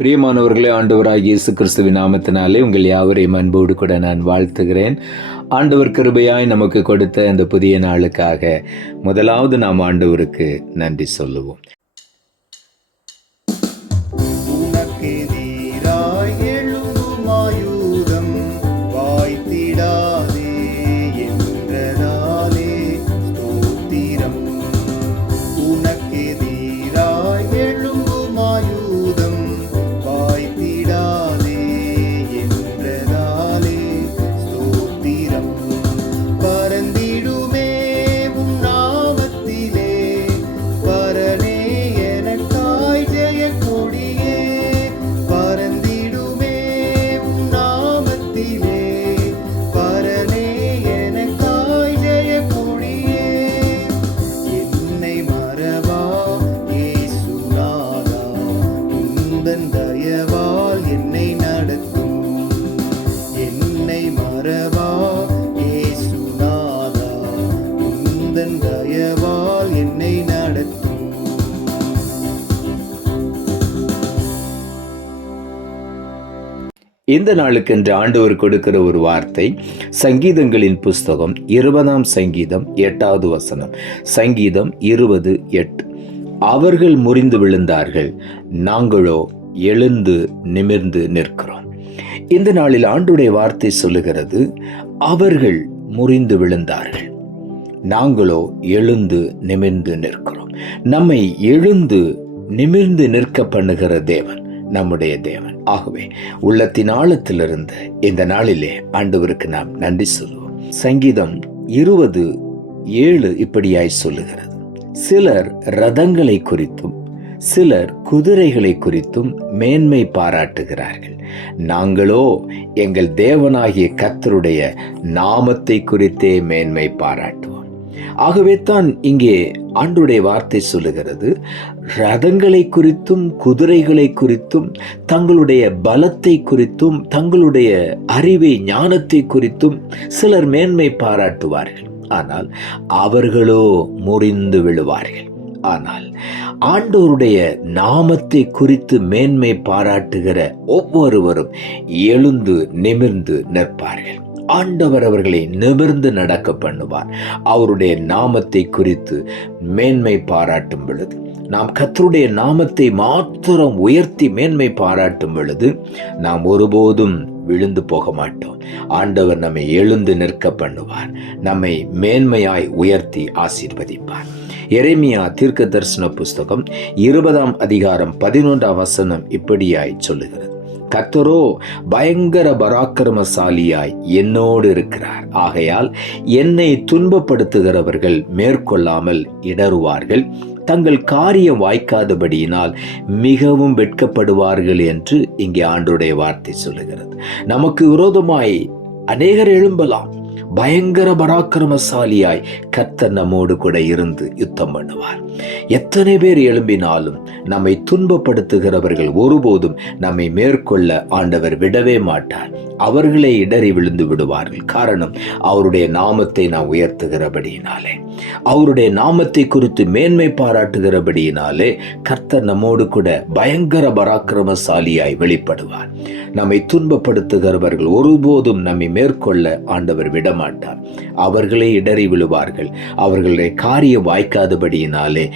பிரியமானவர்களே, ஆண்டவராகிய இயேசு கிறிஸ்துவின் நாமத்தினாலே உங்கள் யாவரையும் அன்போடு கூட நான் வாழ்த்துகிறேன். ஆண்டவர் கிருபையாய் நமக்கு கொடுத்த இந்த புதிய நாளுக்காக முதலாவது நாம் ஆண்டவருக்கு நன்றி சொல்லுவோம். தயவால் என்னை நடத்தும், என்னை மறவா இயேசுநாதா, உந்தன் தயவால் என்னை நடத்தும். இந்த நாளுக்கென்று ஆண்டவர் கொடுக்கிற ஒரு வார்த்தை சங்கீதங்களின் புஸ்தகம் 20ஆம் சங்கீதம் 8வது வசனம். சங்கீதம் 20:8. அவர்கள் முறிந்து விழுந்தார்கள், நாங்களோ எழுந்து நிமிர்ந்து நிற்கிறோம். இந்த நாளில் ஆண்டுடைய வார்த்தை சொல்லுகிறது, அவர்கள் முறிந்து விழுந்தார்கள், நாங்களோ எழுந்து நிமிர்ந்து நிற்கிறோம். நம்மை எழுந்து நிமிர்ந்து நிற்க பண்ணுகிற தேவன் நம்முடைய தேவன். ஆகவே உள்ளத்தின் ஆழத்திலிருந்து இந்த நாளிலே ஆண்டவருக்கு நாம் நன்றி சொல்லுவோம். சங்கீதம் 20:7 இப்படியாய் சொல்லுகிறது, சிலர் ரதங்களை குறித்தும் சிலர் குதிரைகளை குறித்தும் மேன்மை பாராட்டுகிறார்கள், நாங்களோ எங்கள் தேவனாகிய கர்த்தருடைய நாமத்தை குறித்தே மேன்மை பாராட்டுவோம். ஆகவே தான் இங்கே ஆண்டவருடைய வார்த்தை சொல்லுகிறது, ரதங்களை குறித்தும் குதிரைகளை குறித்தும் தங்களுடைய பலத்தை குறித்தும் தங்களுடைய அறிவை ஞானத்தை குறித்தும் சிலர் மேன்மை பாராட்டுவார்கள், ஆனால் அவர்களோ முறிந்து விழுவார்கள். ஆனால் ஆண்டவருடைய நாமத்தை குறித்து மேன்மை பாராட்டுகிற ஒவ்வொருவரும் எழுந்து நிமிர்ந்து நிற்பார்கள். ஆண்டவர் அவர்களை நிமிர்ந்து நடக்க பண்ணுவார். அவருடைய நாமத்தை குறித்து மேன்மை பாராட்டும் பொழுது, நாம் கர்த்தருடைய நாமத்தை மாத்திரம் உயர்த்தி மேன்மை பாராட்டும் பொழுது நாம் ஒருபோதும் விழுந்து போக மாட்டோம். ஆண்டவர் நம்மை எழுந்து நிற்க பண்ணுவார், நம்மை மேன்மையாய் உயர்த்தி ஆசீர்வதிப்பார். எரேமியா தீர்க்க தரிசன புஸ்தகம் 20ஆம் அதிகாரம் 11ஆம் வசனம் இப்படியாய் சொல்லுகிறது, கர்த்தரோ பயங்கர பராக்கிரமசாலியாய் என்னோடு இருக்கிறார், ஆகையால் என்னை துன்பப்படுத்துகிறவர்கள் மேற்கொள்ளாமல் இடறுவார்கள், தங்கள் காரியம் வாய்க்காதபடியினால் மிகவும் வெட்கப்படுவார்கள் என்று இங்கே ஆண்டவருடைய வார்த்தை சொல்லுகிறது. நமக்கு விரோதமாய் அநேகர் எழும்பலாம், பயங்கர பராக்கிரமசாலியாய் கர்த்தர் நம்மோடு கூட இருந்து யுத்தம் பண்ணுவார். எத்தனை பேர் எழும்பினாலும் நம்மை துன்பப்படுத்துகிறவர்கள் ஒருபோதும் நம்மை மேற்கொள்ள ஆண்டவர் விடவே மாட்டார். அவர்களே இடறி விழுந்து விடுவார்கள். காரணம், அவருடைய நாமத்தை நாம் உயர்த்துகிறபடியினாலே, அவருடைய நாமத்தை குறித்து மேன்மை பாராட்டுகிறபடியினாலே கர்த்தர் நம்மோடு கூட பயங்கர பராக்கிரமசாலியாய் வெளிப்படுவார். நம்மை துன்பப்படுத்துகிறவர்கள் ஒருபோதும் நம்மை மேற்கொள்ள ஆண்டவர் விடமாட்டார். அவர்களே இடறி விழுவார்கள். அவர்களுடைய காரியம் வாய்க்காதபடியினாலே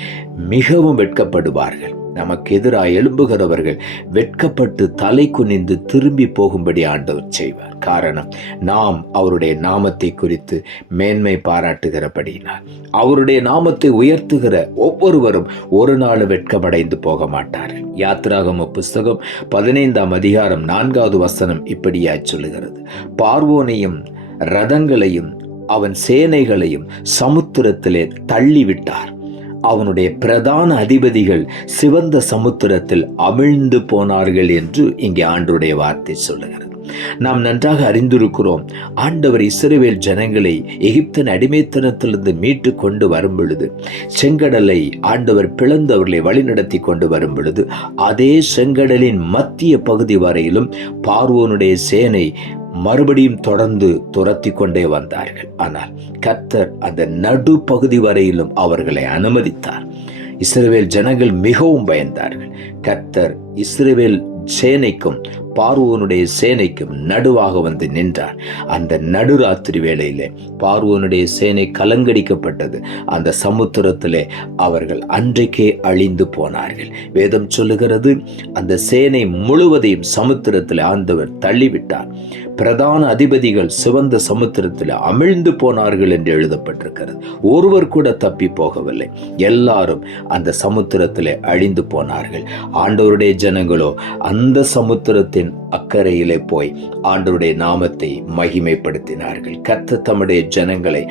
மிகவும் வெட்கப்படுவார்கள். நமக்கு எதிராக எழும்புகிறவர்கள் வெட்கப்பட்டு தலை குனிந்து திரும்பி போகும்படி ஆண்டவர் செய்வார். காரணம், நாம் அவருடைய நாமத்தை குறித்து மேன்மை பாராட்டுகிறபடியினால். அவருடைய நாமத்தை உயர்த்துகிற ஒவ்வொருவரும் ஒரு நாள் வெட்கமடைந்து போக மாட்டார்கள். யாத்திராகம புஸ்தகம் 15ஆம் அதிகாரம் 4வது வசனம் இப்படியாய் சொல்லுகிறது, பார்வோனையும் ரதங்களையும் அவன் சேனைகளையும் சமுத்திரத்திலே தள்ளிவிட்டார், அவனுடைய பிரதான அதிபதிகள் சிவந்த சமுத்திரத்தில் அமிழ்ந்து போனார்கள் என்று இங்கே ஆண்டவருடைய வார்த்தை சொல்லுகிறது. நாம் நன்றாக அறிந்திருக்கிறோம், ஆண்டவர் இஸ்ரவேல் ஜனங்களை எகிப்தின் அடிமைத்தனத்திலிருந்து மீட்டு கொண்டு வரும் பொழுது, செங்கடலை ஆண்டவர் பிளந்து அவர்களை வழிநடத்தி கொண்டு வரும் பொழுது, அதே செங்கடலின் மத்திய பகுதி வரையிலும் பார்வோனுடைய சேனை மறுபடியும் தொடர்ந்து துரத்தி கொண்டே வந்தார்கள். ஆனால் கர்த்தர் அந்த நடுப்பகுதி வரையிலும் அவர்களை அனுமதித்தார். இஸ்ரவேல் ஜனங்கள் மிகவும் பயந்தார்கள். கர்த்தர் இஸ்ரவேல் சேனைக்கும் பார்வோனுடைய சேனைக்கும் நடுவாக வந்து நின்றார். அந்த நடுராத்திரி வேளையிலே பார்வோனுடைய சேனை கலங்கடிக்கப்பட்டது. அந்த சமுத்திரத்திலே அவர்கள் அன்றைக்கே அழிந்து போனார்கள். வேதம் சொல்லுகிறது, அந்த சேனை முழுவதையும் சமுத்திரத்தில் ஆண்டவர் தள்ளிவிட்டார். பிரதான அதிபதிகள் சிவந்த சமுத்திரத்தில் அமிழ்ந்து போனார்கள் என்று எழுதப்பட்டிருக்கிறது. ஒருவர் கூட தப்பி போகவில்லை. எல்லாரும் அந்த சமுத்திரத்தில் அழிந்து போனார்கள். ஆண்டவருடைய ஜனங்களோ அந்த சமுத்திரத்தின் அக்கறையிலே போய் ஆண்டவருடைய நாமத்தை மகிமைப்படுத்தினார்கள். கர்த்தர் தம்முடைய ஜனங்களை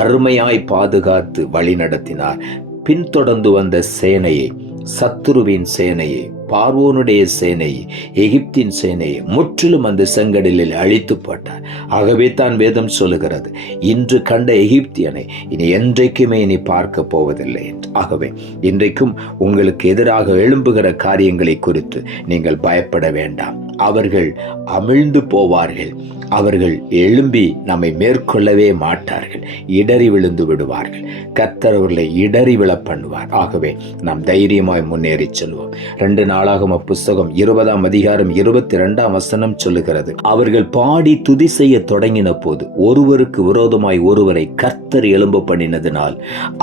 அருமையாய் பாதுகாத்து வழி நடத்தினார். பின்தொடர்ந்து வந்த சேனையை, சத்துருவின் சேனையை, பார்வோனுடைய சேனையை, எகிப்தின் சேனையை முற்றிலும் அந்த செங்கடலில் அழித்து போட்டார். ஆகவே தான் வேதம் சொல்லுகிறது, இன்று கண்ட எகிப்தியனை இனி என்றைக்குமே இனி பார்க்க போவதில்லை என்று. ஆகவே இன்றைக்கும் உங்களுக்கு எதிராக எழும்புகிற காரியங்களை குறித்து நீங்கள் பயப்பட வேண்டாம். அவர்கள் அமிழ்ந்து போவார்கள். அவர்கள் எழும்பி நம்மை மேற்கொள்ளவே மாட்டார்கள். இடறி விழுந்து விடுவார்கள். கர்த்தர் அவர்களை இடறி விழ பண்ணுவார். ஆகவே நாம் தைரியமாய் முன்னேறி செல்வோம். 2 நாளாகம புஸ்தகம் 20ஆம் அதிகாரம் 22ஆம் வசனம் சொல்லுகிறது, அவர்கள் பாடி துதி செய்ய தொடங்கின போது ஒருவருக்கு விரோதமாய் ஒருவரை கர்த்தர் எழும்ப பண்ணினதினால்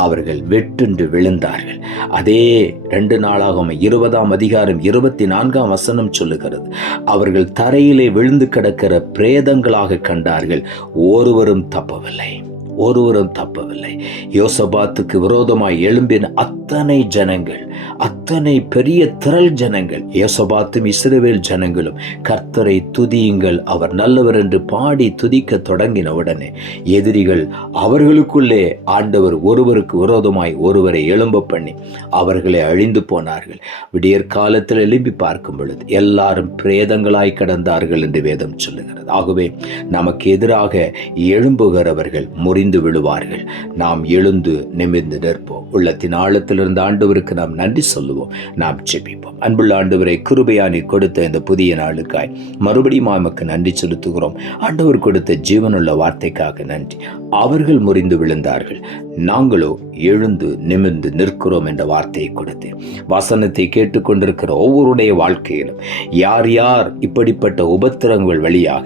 அவர்கள் வெட்டுண்டு விழுந்தார்கள். அதே 2 நாளாகம 20ஆம் அதிகாரம் 24ஆம் வசனம் சொல்லுகிறது, அவர்கள் தரையிலே விழுந்து கிடக்கிற பிரேதங்களாக கண்டார்கள். ஒருவரும் தப்பவில்லை. யோசபாத்துக்கு விரோதமாய் எழும்பின அத்தனை ஜனங்கள், அத்தனை பெரிய திரள் ஜனங்கள், யோசபாத்தும் இஸ்ரவேல் ஜனங்களும் கர்த்தரை துதியுங்கள், அவர் நல்லவர் என்று பாடி துதிக்க தொடங்கின உடனே எதிரிகள் அவர்களுக்குள்ளே ஆண்டவர் ஒருவருக்கு விரோதமாய் ஒருவரை எழும்ப பண்ணி அவர்களை அழிந்து போனார்கள். விடியற் காலத்தில் எழும்பி பார்க்கும் பொழுது எல்லாரும் பிரேதங்களாய் கிடந்தார்கள் என்று வேதம் சொல்லுகிறது. ஆகவே நமக்கு எதிராக எழும்புகிறவர்கள் முறிந்து விழுவார்கள். நாம் எழுந்து நிமிர்ந்து நிற்போம். உள்ளத்தின் ஆழத்திலிருந்து ஆண்டவருக்கு நாம் நன்றி சொல்லுவோம். நாம் ஜெபிப்போம். அன்புள்ள ஆண்டவரை, கிருபையானி கொடுத்த இந்த புதிய நாளுக்காய் மறுபடியும் நமக்கு நன்றி செலுத்துகிறோம். ஆண்டவர் கொடுத்த ஜீவனுள்ள வார்த்தைக்காக நன்றி. அவர்கள் முறிந்து விழுந்தார்கள், நாங்களோ எழுந்து நிமிர்ந்து நிற்கிறோம் என்ற வார்த்தையை கொடுத்து வசனத்தை கேட்டுக்கொண்டிருக்கிற ஒவ்வொருடைய வாழ்க்கையிலும் யார் யார் இப்படிப்பட்ட உபத்திரங்கள் வழியாக,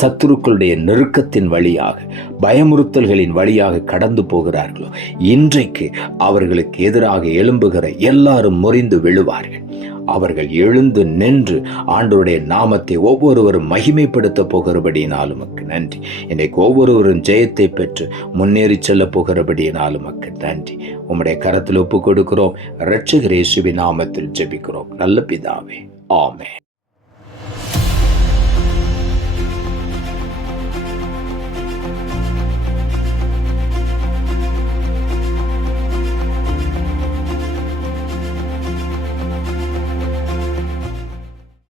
சத்துருக்களுடைய நெருக்கத்தின் வழியாக, பயமுறுத்தல்களின் வழியாக கடந்து போகிறார்களோ, இன்றைக்கு அவர்களுக்கு எதிராக எழும்புகிற எல்லாரும் முறிந்து விழுவார்கள். அவர்கள் எழுந்து நின்று ஆண்டவருடைய நாமத்தை ஒவ்வொருவரும் மகிமைப்படுத்த போகிறபடியினால் உமக்கு நன்றி. இன்றைக்கு ஒவ்வொருவரும் ஜெயத்தை பெற்று முன்னேறி செல்ல போகிறபடியினால் உமக்கு நன்றி. உம்முடைய கரத்தில் ஒப்புக் கொடுக்கிறோம். இரட்சகர் இயேசுவின் நாமத்தில் ஜெபிக்கிறோம் நல்ல பிதாவே, ஆமென்.